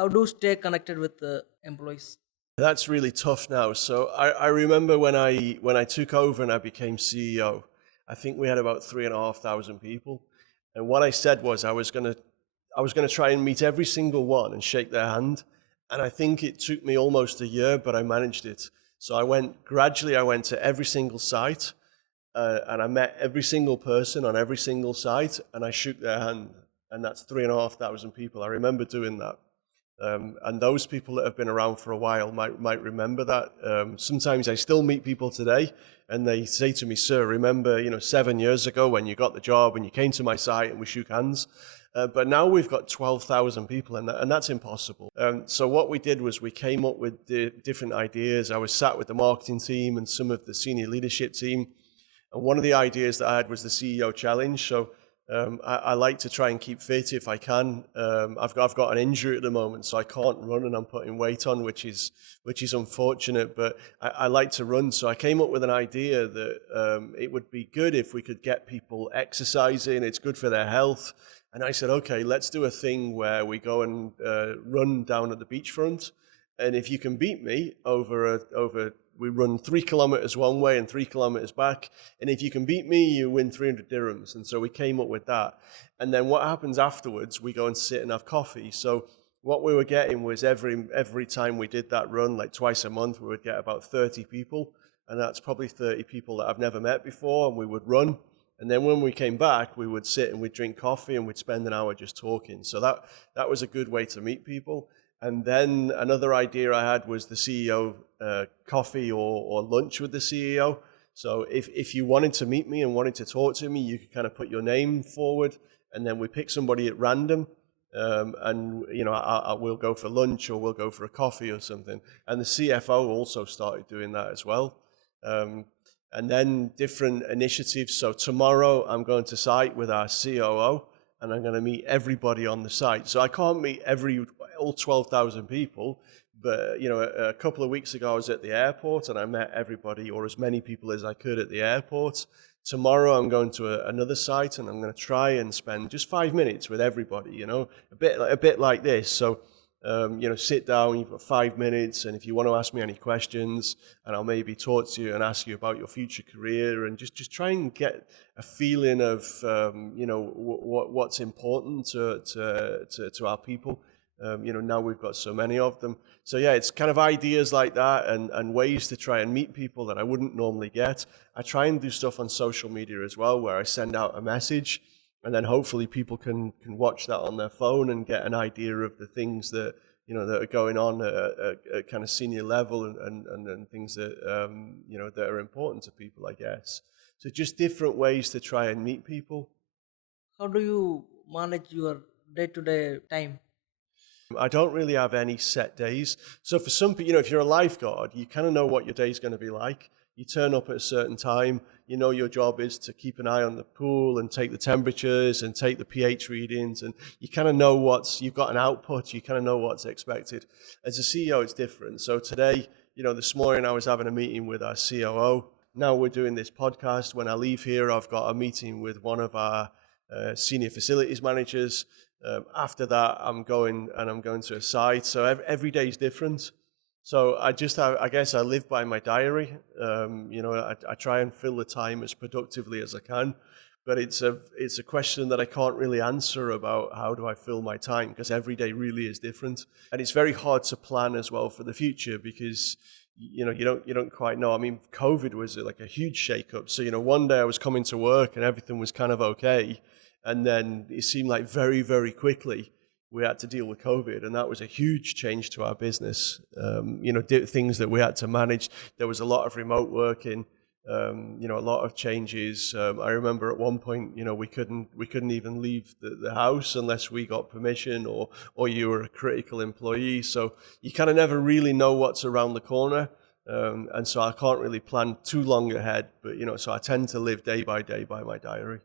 How do you stay connected with the employees? That's really tough now. So I remember when I took over and I became CEO, I think we had about 3,500 people. And what I said was I was gonna try and meet every single one and shake their hand. And I think it took me almost a year, but I managed it. So I went to every single site, and I met every single person on every single site, and I shook their hand. And that's 3,500 people. I remember doing that. And those people that have been around for a while might remember that. Sometimes I still meet people today, and they say to me, "Sir, remember, 7 years ago when you got the job and you came to my site and we shook hands." But now we've got 12,000 people, and that's impossible. So what we did was we came up with different ideas. I was sat with the marketing team and some of the senior leadership team, and one of the ideas that I had was the CEO challenge. So I like to try and keep fit if I can. I've got an injury at the moment, so I can't run, and I'm putting weight on, which is unfortunate. But I like to run, so I came up with an idea that it would be good if we could get people exercising. It's good for their health. And I said, okay, let's do a thing where we go and run down at the beachfront, and if you can beat me we run 3 kilometers one way and 3 kilometers back. And if you can beat me, you win 300 dirhams. And so we came up with that. And then what happens afterwards, we go and sit and have coffee. So what we were getting was every time we did that run, like twice a month, we would get about 30 people. And that's probably 30 people that I've never met before. And we would run. And then when we came back, we would sit and we'd drink coffee and we'd spend an hour just talking. So that was a good way to meet people. And then another idea I had was the CEO coffee or lunch with the CEO. So if you wanted to meet me and wanted to talk to me, you could kind of put your name forward, and then we pick somebody at random, and we'll go for lunch or we'll go for a coffee or something. And the CFO also started doing that as well. And then different initiatives. So tomorrow I'm going to site with our COO, and I'm going to meet everybody on the site. So I can't meet all 12,000 people, but a couple of weeks ago I was at the airport and I met everybody, or as many people as I could, at the airport. Tomorrow I'm going to another site, and I'm going to try and spend just 5 minutes with everybody. A bit like this. So sit down, you've got 5 minutes, and if you want to ask me any questions, and I'll maybe talk to you and ask you about your future career, and just try and get a feeling of what's important to our people. Now we've got so many of them. So yeah, it's kind of ideas like that and ways to try and meet people that I wouldn't normally get. I try and do stuff on social media as well, where I send out a message, and then hopefully people can watch that on their phone and get an idea of the things that that are going on at kind of senior level and things that that are important to people, I guess. So just different ways to try and meet people. How do you manage your day-to-day time? I don't really have any set days. So for some people, if you're a lifeguard, you kind of know what your day's going to be like. You turn up at a certain time. Your job is to keep an eye on the pool and take the temperatures and take the pH readings, and you kind of know you've got an output, you kind of know what's expected. As a CEO, it's different. So today, this morning I was having a meeting with our COO. Now we're doing this podcast. When I leave here, I've got a meeting with one of our senior facilities managers. After that, I'm going to a site. So every day is different. So I guess I live by my diary. I try and fill the time as productively as I can, but it's a question that I can't really answer about how do I fill my time, because every day really is different, and it's very hard to plan as well for the future, because you don't quite know. I mean, COVID was like a huge shakeup. So one day I was coming to work and everything was kind of okay, and then it seemed like very, very quickly we had to deal with COVID, and that was a huge change to our business. Things that we had to manage. There was a lot of remote working, a lot of changes. I remember at one point, we couldn't even leave the house unless we got permission, or you were a critical employee. So you kind of never really know what's around the corner. And so I can't really plan too long ahead, but so I tend to live day by day by my diary.